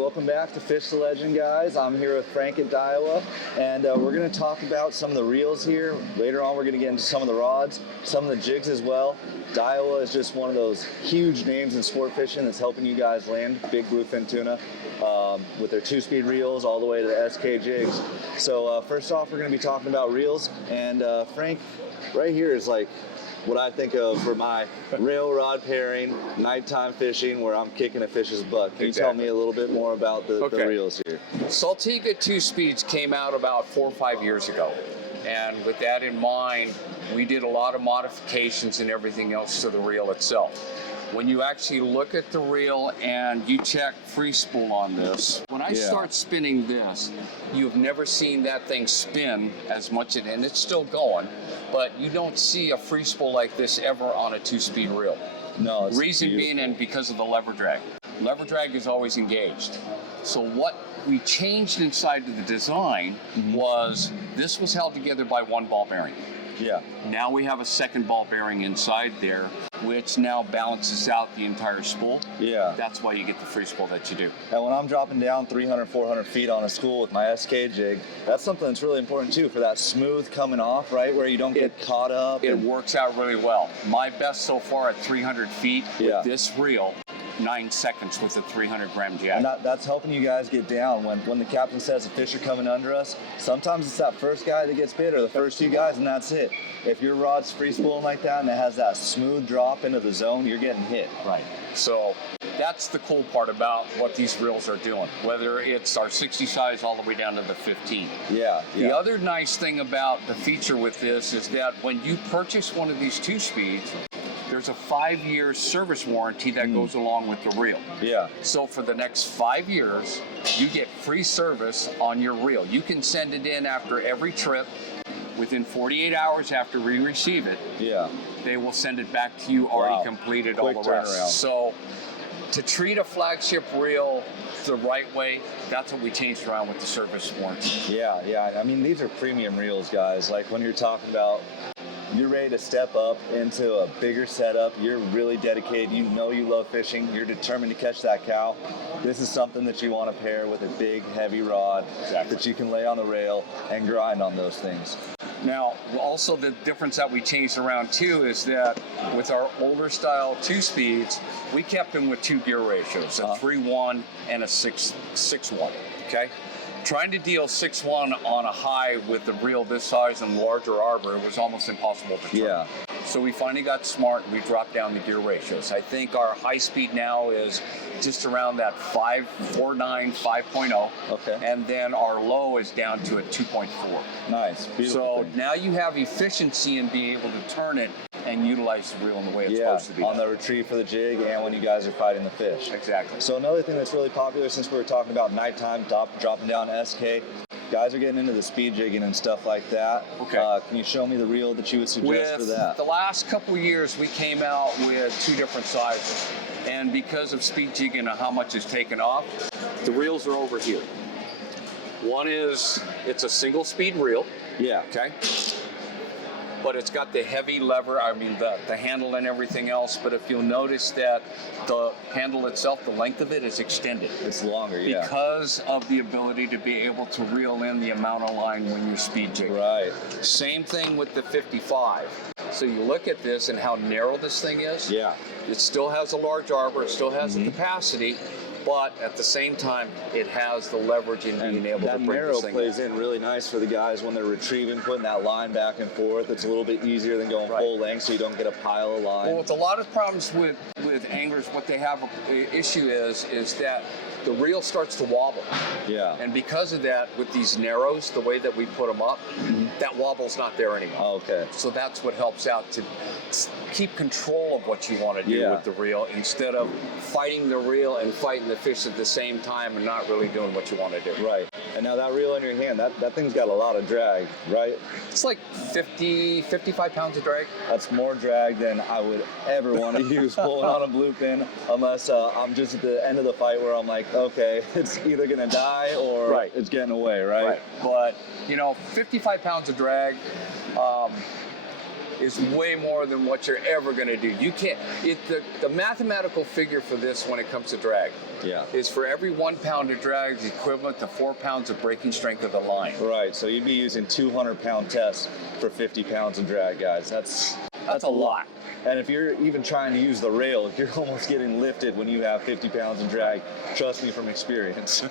welcome back to Fish the Legend, guys. I'm here with Frank at Daiwa, and we're going to talk about some of the reels here. Later on, we're going to get into some of the rods, some of the jigs as well. Daiwa is just one of those huge names in sport fishing that's helping you guys land big bluefin tuna with their 2-speed reels all the way to the SK Jigs. So first off, we're going to be talking about reels, and Frank, right here is like what I think of for my rail rod pairing, nighttime fishing, where I'm kicking a fish's butt. Can you tell me a little bit more about the reels here? Saltiga 2-speeds came out about 4 or 5 years ago. And with that in mind, we did a lot of modifications and everything else to the reel itself. When you actually look at the reel and you check free spool on this, when I start spinning this, you've never seen that thing spin as much, and it's still going, but you don't see a free spool like this ever on a 2-speed reel. No, it's reason beautiful. being, and because of the lever drag. Lever drag is always engaged. So what we changed inside of the design was this was held together by one ball bearing. Yeah. Now we have a second ball bearing inside there, which now balances out the entire spool. Yeah. That's why you get the free spool that you do. And when I'm dropping down 300, 400 feet on a school with my SK jig, that's something that's really important too, for that smooth coming off, right? Where you don't get caught up. It works out really well. My best so far at 300 feet with this reel, 9 seconds with a 300-gram jag. And that's helping you guys get down. When the captain says the fish are coming under us, sometimes it's that first guy that gets bit or the first 2 guys, and that's it. If your rod's free spooling like that and it has that smooth drop into the zone, you're getting hit. Right. So that's the cool part about what these reels are doing, whether it's our 60 size all the way down to the 15. Yeah. The other nice thing about the feature with this is that when you purchase one of these 2-speeds, there's a 5-year service warranty that goes along with the reel. Yeah. So for the next 5 years, you get free service on your reel. You can send it in after every trip. Within 48 hours after we receive it, they will send it back to you already completed, all the rest. Turnaround. So to treat a flagship reel the right way, that's what we changed around with the service warranty. Yeah. I mean, these are premium reels, guys. Like when you're talking about you're ready to step up into a bigger setup, you're really dedicated, you know you love fishing, you're determined to catch that cow. This is something that you want to pair with a big, heavy rod that you can lay on the rail and grind on those things. Now, also the difference that we changed around too is that with our older style 2-speeds, we kept them with 2 gear ratios, a 3-1 and a 6-1, okay? Trying to deal 6-1 on a high with the reel this size and larger arbor was almost impossible to turn. Yeah. So we finally got smart and we dropped down the gear ratios. I think our high speed now is just around that 5.49, 5.0. Okay. And then our low is down to a 2.4. Nice. Beautiful So thing. now you have efficiency in being able to turn it and utilize the reel in the way it's supposed to be on done. the retrieve for the jig and when you guys are fighting the fish. Exactly. So another thing that's really popular, since we were talking about nighttime dropping down SK, guys are getting into the speed jigging and stuff like that. Okay. Can you show me the reel that you would suggest for that? The last couple of years, we came out with 2 different sizes. And because of speed jigging and how much is taken off, the reels are over here. One is, it's a single speed reel. Yeah. Okay. But it's got the heavy lever, I mean the handle and everything else, but if you'll notice that the handle itself, the length of it is extended. It's longer, because of the ability to be able to reel in the amount of line when you're speed jigging. Right. Same thing with the 55. So you look at this and how narrow this thing is. Yeah. It still has a large arbor, it still has the capacity, but at the same time, it has the leverage in being able to bring this thing plays in really nice for the guys when they're retrieving, putting that line back and forth. It's a little bit easier than going full length, so you don't get a pile of line. Well, with a lot of problems with anglers, what they have an issue is that the reel starts to wobble. Yeah. And because of that, with these narrows, the way that we put them up, that wobble's not there anymore. Oh, okay. So that's what helps out to keep control of what you want to do with the reel, instead of fighting the reel and fighting the fish at the same time and not really doing what you want to do. Right. And now that reel in your hand, that thing's got a lot of drag, right? It's like 50, 55 pounds of drag. That's more drag than I would ever want to use pulling on a bluefin, unless I'm just at the end of the fight where I'm like, okay, it's either going to die or it's getting away, right? But, 55 pounds of drag, is way more than what you're ever going to do. You can't, the mathematical figure for this when it comes to drag is for every 1 pound of drag is equivalent to 4 pounds of breaking strength of the line. Right, so you'd be using 200-pound tests for 50 pounds of drag, guys. That's a lot. And if you're even trying to use the rail, you're almost getting lifted when you have 50 pounds of drag. Trust me from experience.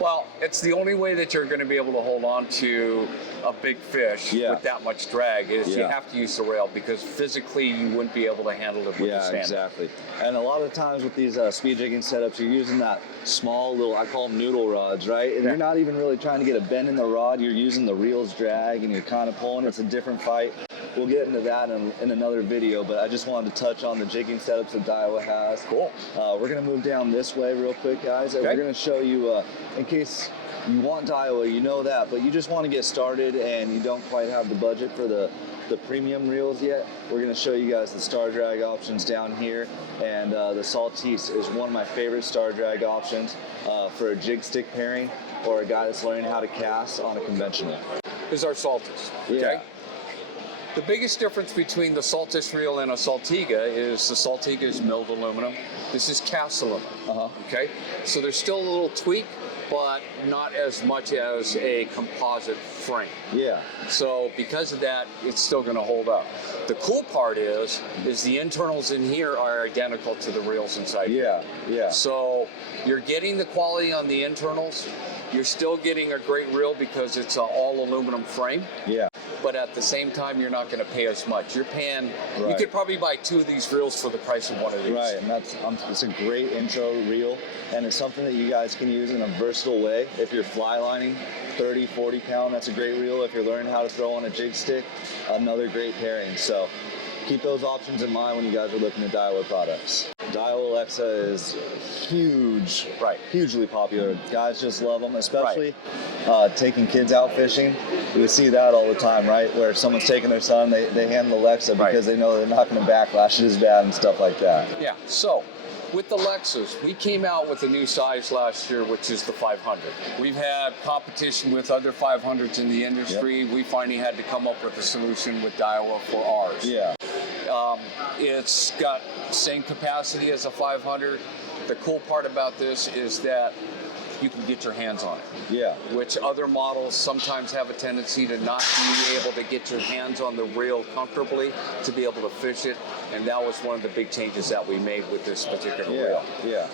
Well, it's the only way that you're going to be able to hold on to a big fish with that much drag is you have to use the rail because physically you wouldn't be able to handle it with the stand. Exactly. And a lot of times with these speed jigging setups, you're using that small little, I call them noodle rods, right? And you're not even really trying to get a bend in the rod. You're using the reel's drag and you're kind of pulling. It's a different fight. We'll get into that in another video, but I just wanted to touch on the jigging setups that Daiwa has. Cool. We're going to move down this way real quick, guys. And we're going to show you, in case you want Daiwa, you know that, but you just want to get started and you don't quite have the budget for the premium reels yet. We're going to show you guys the star drag options down here, and the Saltist is one of my favorite star drag options for a jig stick pairing or a guy that's learning how to cast on a conventional. This is our Saltist. Okay. The biggest difference between the Saltist Reel and a Saltiga is the Saltiga is milled aluminum. This is cast aluminum. Okay, so there's still a little tweak, but not as much as a composite frame. So because of that, it's still going to hold up. The cool part is the internals in here are identical to the reels inside here. So you're getting the quality on the internals. You're still getting a great reel because it's an all aluminum frame. But at the same time, you're not going to pay as much. You're paying, you could probably buy 2 of these reels for the price of 1 of these. Right, and it's a great intro reel, and it's something that you guys can use in a versatile way. If you're fly lining 30, 40 pound, that's a great reel. If you're learning how to throw on a jig stick, another great pairing. So keep those options in mind when you guys are looking at Daiwa products. Daiwa Lexa is huge, hugely popular. Guys just love them, especially taking kids out fishing. We see that all the time, right? Where someone's taking their son, they hand the Lexa because they know they're not going to backlash it as bad and stuff like that. Yeah, so with the Lexas, we came out with a new size last year, which is the 500. We've had competition with other 500s in the industry. We finally had to come up with a solution with Daiwa for ours. It's got same capacity as a 500. The cool part about this is that you can get your hands on it. Which other models sometimes have a tendency to not be able to get your hands on the reel comfortably to be able to fish it. And that was one of the big changes that we made with this particular reel.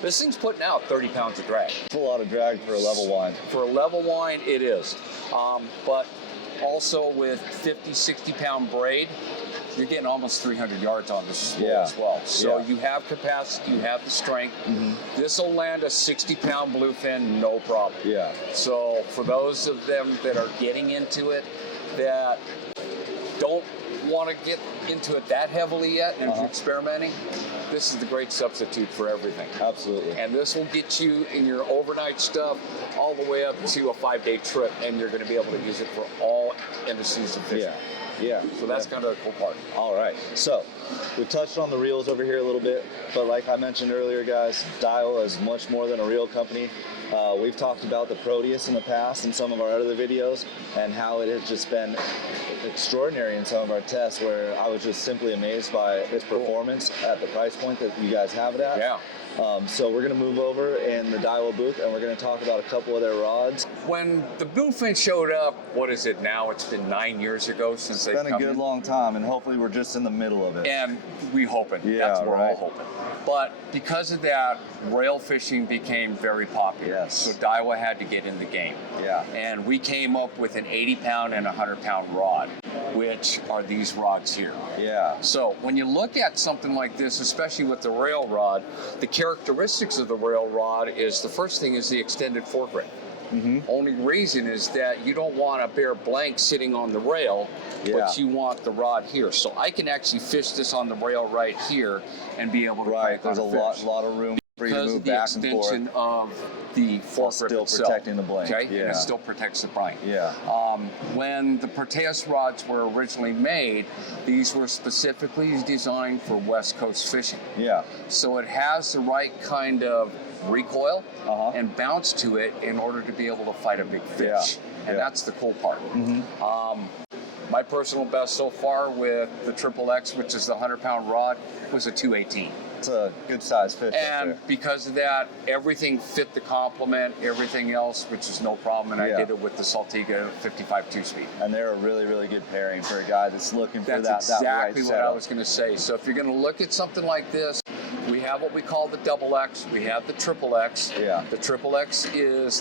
This thing's putting out 30 pounds of drag. It's a lot of drag for a level wind. For a level wind, it is. But also with 50, 60 pound braid, you're getting almost 300 yards on this spool as well. So you have capacity, you have the strength. This will land a 60 pound bluefin, no problem. So for those of them that are getting into it, that don't want to get into it that heavily yet and experimenting, this is the great substitute for everything. Absolutely. And this will get you in your overnight stuff all the way up to a 5-day trip, and you're going to be able to use it for all indices of fishing. So that's kind of the cool part. All right. So we touched on the reels over here a little bit, but like I mentioned earlier, guys, Daiwa is much more than a reel company. We've talked about the Proteus in the past in some of our other videos and how it has just been extraordinary in some of our tests where I was just simply amazed by its performance at the price point that you guys have it at. So we're going to move over in the Daiwa booth and we're going to talk about a couple of their rods. When the bluefin showed up, what is it now? It's been 9 years ago since they've come in. It's been a good long time, and hopefully we're just in the middle of it. And we hoping. That's what we're all hoping. But because of that, rail fishing became very popular. So Daiwa had to get in the game. And we came up with an 80 pound and 100 pound rod, which are these rods here. So when you look at something like this, especially with the rail rod, the characteristics of the rail rod is the first thing is the extended foregrip. Only reason is that you don't want a bare blank sitting on the rail, but you want the rod here. So I can actually fish this on the rail right here and be able to There's a lot of room for you to move back and forth. Because of the extension of the foregrip still itself. Protecting the blank. And it still protects the blank. When the Proteus rods were originally made, these were specifically designed for West Coast fishing. So it has the right kind of recoil and bounce to it in order to be able to fight a big fish. And that's the cool part. My personal best so far with the Triple X, which is the 100-pound rod, was a 218. It's a good size fish. And because of that, everything fit the complement, everything else, which is no problem. And I did it with the Saltiga 55 2-speed. And they're a really, really good pairing for a guy that's looking for That's that exactly right what I setup. was going to say. So if you're going to look at something like this, we have what we call the Double X. We have the Triple X. Yeah. The Triple X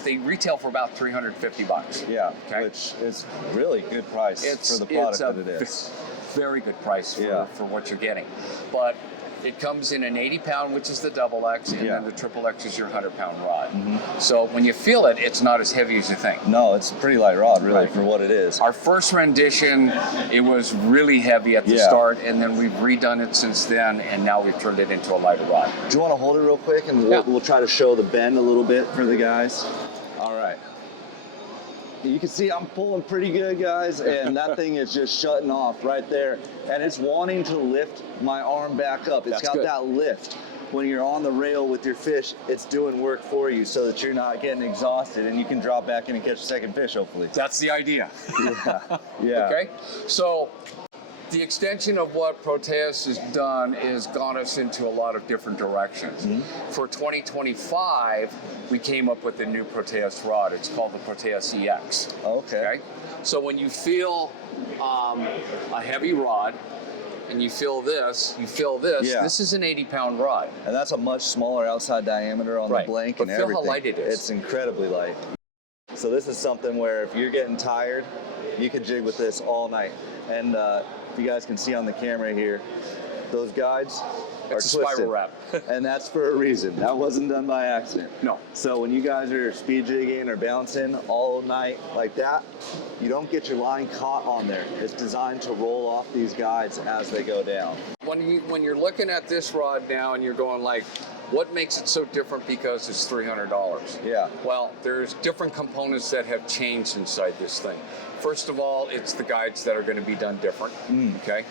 they retail for about $350. Yeah. Okay. Which is really good price for the product that it is. Very good price for what you're getting. But it comes in an 80-pound, which is the Double X, and then the Triple X is your 100-pound rod. So when you feel it, it's not as heavy as you think. No, it's a pretty light rod, really, for what it is. Our first rendition, it was really heavy at the start, and then we've redone it since then, and now we've turned it into a lighter rod. Do you want to hold it real quick, and we'll try to show the bend a little bit for the guys? All right. You can see I'm pulling pretty good, guys, and that thing is just shutting off right there. And it's wanting to lift my arm back up. It's got that lift. When you're on the rail with your fish, it's doing work for you so that you're not getting exhausted and you can drop back in and catch a second fish, hopefully. That's the idea. Yeah. Okay, so the extension of what Proteus has done is gone us into a lot of different directions. For 2025, we came up with a new Proteus rod. It's called the Proteus EX. Okay. So when you feel a heavy rod, and you feel this, this is an 80-pound rod. And that's a much smaller outside diameter on the blank and everything. But feel how light it is. It's incredibly light. So this is something where if you're getting tired, you can jig with this all night. And if you guys can see on the camera here, those guides are it's a twisted. spiral wrap. And that's for a reason. That wasn't done by accident. No. So when you guys are speed jigging or bouncing all night like that, you don't get your line caught on there. It's designed to roll off these guides as they go down. When you're looking at this rod now and you're going like, what makes it so different because it's $300? Yeah. Well, there's different components that have changed inside this thing. First of all, it's the guides that are going to be done different. Okay.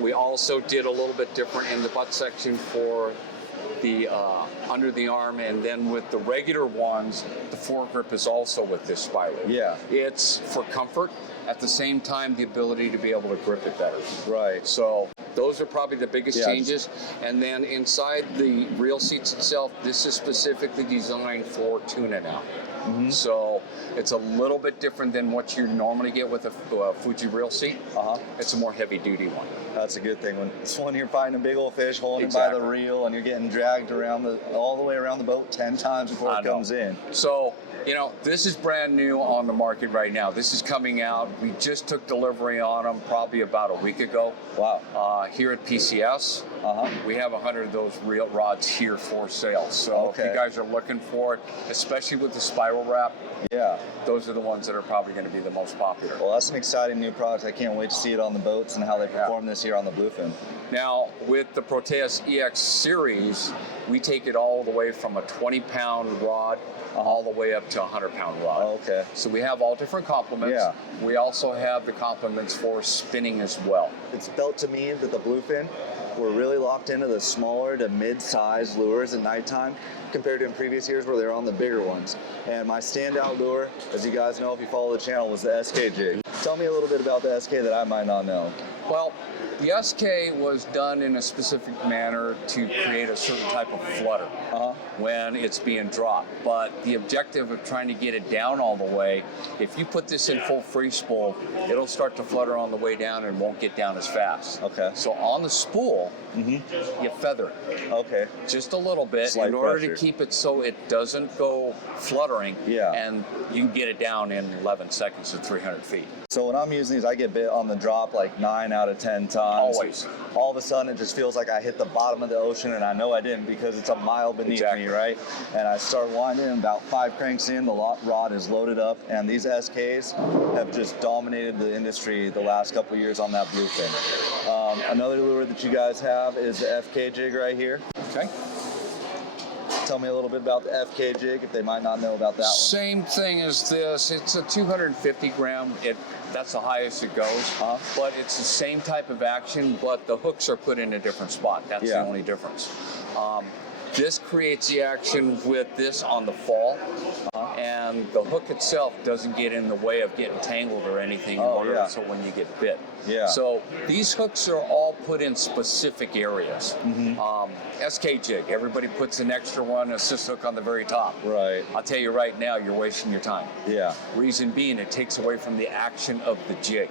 We also did a little bit different in the butt section for the under the arm, and then with the regular ones, the foregrip is also with this spiral. Yeah. It's for comfort, at the same time the ability to be able to grip it better. Right. So those are probably the biggest changes. And then inside the reel seats itself, this is specifically designed for tuna now. So it's a little bit different than what you normally get with a Fuji reel seat. It's a more heavy duty one. That's a good thing. When you're fighting a big old fish, holding it by the reel, and you're getting dragged around all the way around the boat 10 times before it comes in. So, you know, this is brand new on the market right now. This is coming out. We just took delivery on them probably about a week ago. Wow. Here at PCS. We have 100 of those reel rods here for sale. So if you guys are looking for it, especially with the spiral wrap, those are the ones that are probably going to be the most popular. Well, that's an exciting new product. I can't wait to see it on the boats and how they perform this year on the bluefin. Now, with the Proteus EX series, we take it all the way from a 20-pound rod all the way up to a 100-pound rod. So we have all different complements. We also have the complements for spinning as well. It's felt to me that the bluefin were really locked into the smaller to mid-size lures at nighttime compared to in previous years where they were on the bigger ones. And my standout lure, as you guys know if you follow the channel, was the SK Jig. Tell me a little bit about the SK that I might not know. Well, the SK was done in a specific manner to create a certain type of flutter when it's being dropped. But the objective of trying to get it down all the way, if you put this in full free spool, it'll start to flutter on the way down and won't get down as fast. So on the spool, you feather it. Just a little bit in order to keep it so it doesn't go fluttering, and you can get it down in 11 seconds to 300 feet. So when I'm using these, I get bit on the drop like 9 out of 10 times. Always. All of a sudden, it just feels like I hit the bottom of the ocean, and I know I didn't because it's a mile beneath me, right? And I start winding, about 5 cranks in, the rod is loaded up, and these SKs have just dominated the industry the last couple of years on that bluefin. Another lure that you guys have is the FK Jig right here. Tell me a little bit about the FK Jig if they might not know about that one. Same thing as this. It's a 250 gram. That's the highest it goes. But it's the same type of action, but the hooks are put in a different spot. That's the only difference. This creates the action with this on the fall, and the hook itself doesn't get in the way of getting tangled or anything. So when you get bit. Yeah. So these hooks are all put in specific areas. SK Jig, everybody puts an extra one, assist hook on the very top. Right. I'll tell you right now, you're wasting your time. Yeah. Reason being, it takes away from the action of the jig.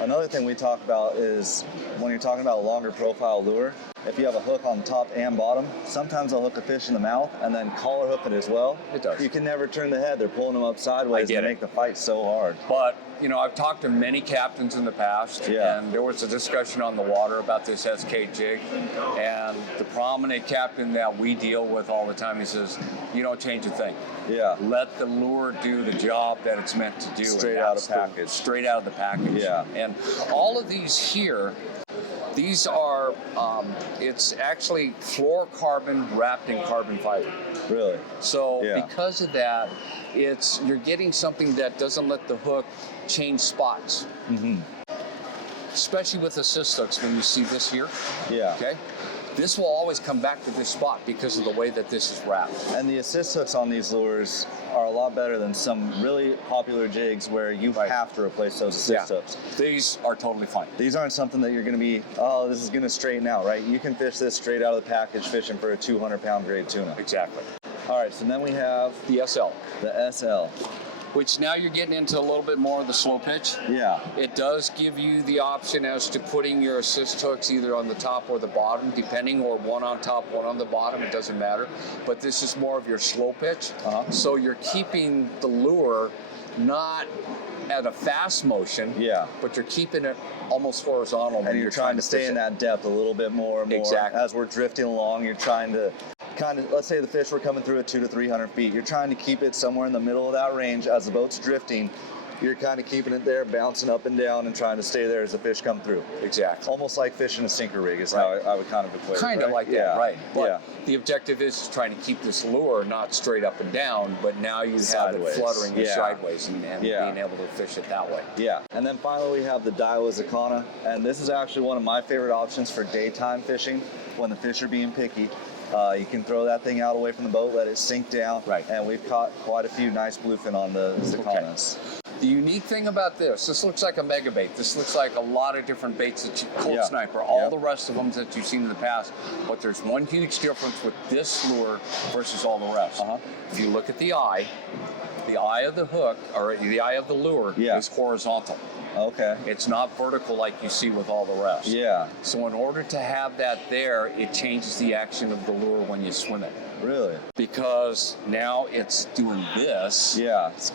Another thing we talk about is when you're talking about a longer profile lure, if you have a hook on top and bottom, sometimes they'll hook a fish in the mouth and then collar hook it as well. It does. You can never turn the head. They're pulling them up sideways to make the fight so hard. But, you know, I've talked to many captains in the past, and there was a discussion on the water about this SK Jig, and the prominent captain that we deal with all the time, he says, you don't change a thing. Yeah. Let the lure do the job that it's meant to do. Straight out of package. Straight out of the package. Yeah. And all of these here, these are, it's actually fluorocarbon wrapped in carbon fiber. Really? So because of that, you're getting something that doesn't let the hook change spots. Especially with assist hooks, when you see this here. Yeah. Okay. This will always come back to this spot because of the way that this is wrapped. And the assist hooks on these lures are a lot better than some really popular jigs where you have to replace those assist hooks. These are totally fine. These aren't something that you're going to be, oh, this is going to straighten out, right? You can fish this straight out of the package fishing for a 200-pound grade tuna. Exactly. All right, so then we have the SL. The SL. Which now you're getting into a little bit more of the slow pitch. Yeah. It does give you the option as to putting your assist hooks either on the top or the bottom, depending, or one on top, one on the bottom, it doesn't matter. But this is more of your slow pitch. So you're keeping the lure not at a fast motion, but you're keeping it almost horizontal. And you're trying to stay in that depth a little bit more and more. Exactly. As we're drifting along, you're trying to kind of, let's say the fish were coming through at 200 to 300 feet. You're trying to keep it somewhere in the middle of that range as the boat's drifting. You're kind of keeping it there, bouncing up and down, and trying to stay there as the fish come through. Exactly. Almost like fishing a sinker rig is how I would kind of equate it. Kind of like that, right. But yeah. The objective is trying to keep this lure not straight up and down, but now you have it fluttering you sideways and being able to fish it that way. Yeah. And then finally we have the Daiwa Zakana, and this is actually one of my favorite options for daytime fishing when the fish are being picky. You can throw that thing out away from the boat, let it sink down, and we've caught quite a few nice bluefin on the Zakanas. The unique thing about this looks like a mega bait. This looks like a lot of different baits that you, Cold Sniper, all the rest of them that you've seen in the past, but there's one huge difference with this lure versus all the rest. If you look at the eye of the hook, or the eye of the lure is horizontal. Okay. It's not vertical like you see with all the rest. Yeah. So in order to have that there, it changes the action of the lure when you swim it. Really? Because now it's doing this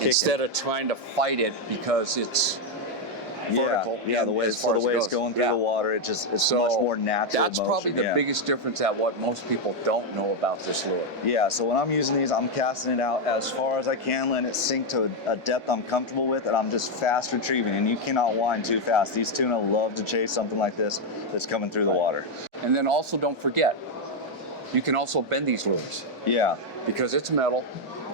instead of trying to fight it because it's vertical. Yeah, the way it's going through the water, it's much more natural. That's probably the biggest difference at what most people don't know about this lure. Yeah, so when I'm using these, I'm casting it out as far as I can, letting it sink to a depth I'm comfortable with, and I'm just fast retrieving, and you cannot wind too fast. These tuna love to chase something like this that's coming through the water. And then also don't forget, you can also bend these lures. Yeah. Because it's metal.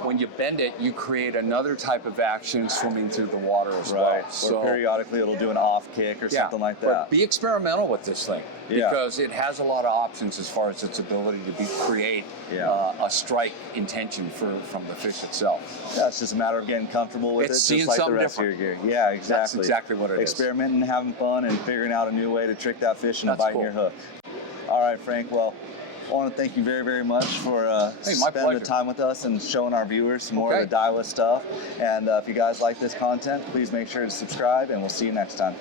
When you bend it, you create another type of action swimming through the water as well. So periodically it'll do an off kick or something like that. But be experimental with this thing because it has a lot of options as far as its ability to create a strike intention from the fish itself. Yeah, it's just a matter of getting comfortable with it, just like the rest of your gear. Yeah, exactly. That's exactly what it is. Experimenting, having fun, and figuring out a new way to trick that fish into biting your hook. All right, Frank. Well, I want to thank you very, very much for spending the time with us and showing our viewers some more of the Daiwa stuff. And if you guys like this content, please make sure to subscribe, and we'll see you next time.